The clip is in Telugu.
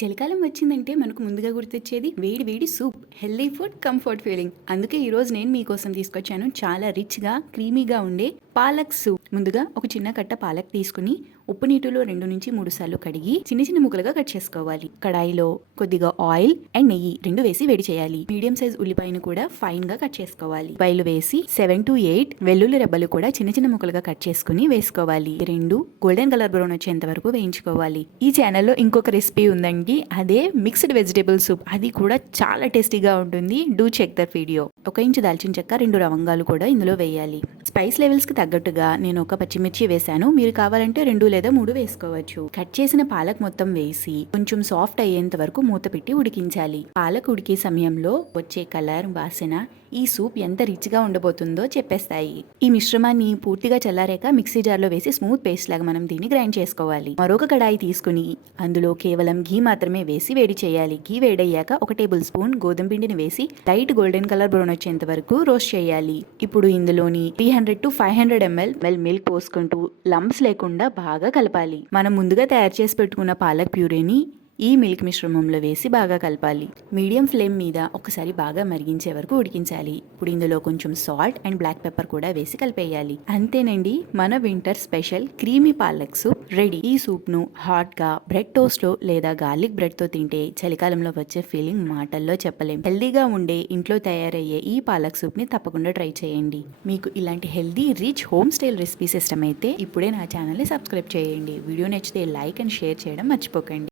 చలికాలం వచ్చిందంటే మనకు ముందుగా గుర్తొచ్చేది వేడి వేడి soup, healthy food, comfort feeling. అందుకే ఈరోజు నేను మీకోసం తీసుకొచ్చాను చాలా రిచ్గా క్రీమీగా ఉండే పాలక్ సూప్. ముందుగా ఒక చిన్న కట్ట పాలక్ తీసుకుని ఉప్పు నీటిలో 2 నుంచి 3 సార్లు కడిగి చిన్న చిన్న ముక్కలుగా కట్ చేసుకోవాలి. కడాయిలో కొద్దిగా ఆయిల్ అండ్ నెయ్యి 2 వేసి వేడి చేయాలి. మీడియం సైజ్ ఉల్లిపాయను కూడా ఫైన్ గా కట్ చేసుకోవాలి. ఉల్లిపాయలు వేసి 7 to 8 వెల్లుల్లి రెబ్బలు కూడా చిన్న చిన్న ముక్కలుగా కట్ చేసుకుని వేసుకోవాలి. 2 గోల్డెన్ కలర్ బ్రౌన్ వచ్చేంత వరకు వేయించుకోవాలి. ఈ ఛానల్లో ఇంకొక రెసిపీ ఉందండి, అదే మిక్స్డ్ వెజిటేబుల్ సూప్. అది కూడా చాలా టేస్టీగా ఉంటుంది. Do check that video. 1 inch దాల్చిన చెక్క, 2 లవంగాలు కూడా ఇందులో వేయాలి. స్పైస్ లెవెల్స్ కి తగ్గట్టుగా నేను 1 పచ్చిమిర్చి వేసాను. మీరు కావాలంటే 2 లేదా 3 వేసుకోవచ్చు. కట్ చేసిన పాలక్ మొత్తం వేసి కొంచెం సాఫ్ట్ అయ్యేంత వరకు మూత పెట్టి ఉడికించాలి. పాలక్ ఉడికే సమయంలో వచ్చే కలర్, వాసన ఈ సూప్ ఎంత రిచ్ గా ఉండబోతుందో చెప్పేస్తాయి. ఈ మిశ్రమాన్ని పూర్తిగా చల్లారాక మిక్సీ జార్ లో వేసి స్మూత్ పేస్ట్ లాగా మనం దీన్ని గ్రైండ్ చేసుకోవాలి. మరొక కడాయి తీసుకుని అందులో కేవలం ఘీ మాత్రమే వేసి వేడి చేయాలి. ఘీ వేడయ్యాక 1 టేబుల్ స్పూన్ గోధుమ పిండిని వేసి లైట్ గోల్డెన్ కలర్ బ్రౌన్ వచ్చేంత వరకు రోస్ట్ చేయాలి. ఇప్పుడు ఇందులోని 300 to 500 ml మిల్క్ పోసుకుంటూ లంప్స్ లేకుండా బాగా కలపాలి. మనం ముందుగా తయారు చేసి పెట్టుకున్న పాలక్ ప్యూరీని ఈ మిల్క్ మిశ్రమంలో వేసి బాగా కలపాలి. మీడియం ఫ్లేమ్ మీద ఒకసారి బాగా మరిగించే వరకు ఉడికించాలి. ఇప్పుడు ఇందులో కొంచెం సాల్ట్ అండ్ బ్లాక్ పెప్పర్ కూడా వేసి కలిపేయాలి. అంతేనండి, మన winter special creamy palak soup ready. ఈ సూప్ ను హాట్ గా బ్రెడ్ టోస్ట్ లో లేదా గార్లిక్ బ్రెడ్ తో తింటే చలికాలంలో వచ్చే ఫీలింగ్ మాటల్లో చెప్పలేం. హెల్దీగా ఉండే ఇంట్లో తయారయ్యే ఈ పాలక్ సూప్ ని తప్పకుండా ట్రై చేయండి. మీకు ఇలాంటి healthy rich home style recipes ఇష్టమైతే ఇప్పుడే నా ఛానల్ ని సబ్స్క్రైబ్ చేయండి. వీడియో నచ్చితే లైక్ అండ్ షేర్ చేయడం మర్చిపోకండి.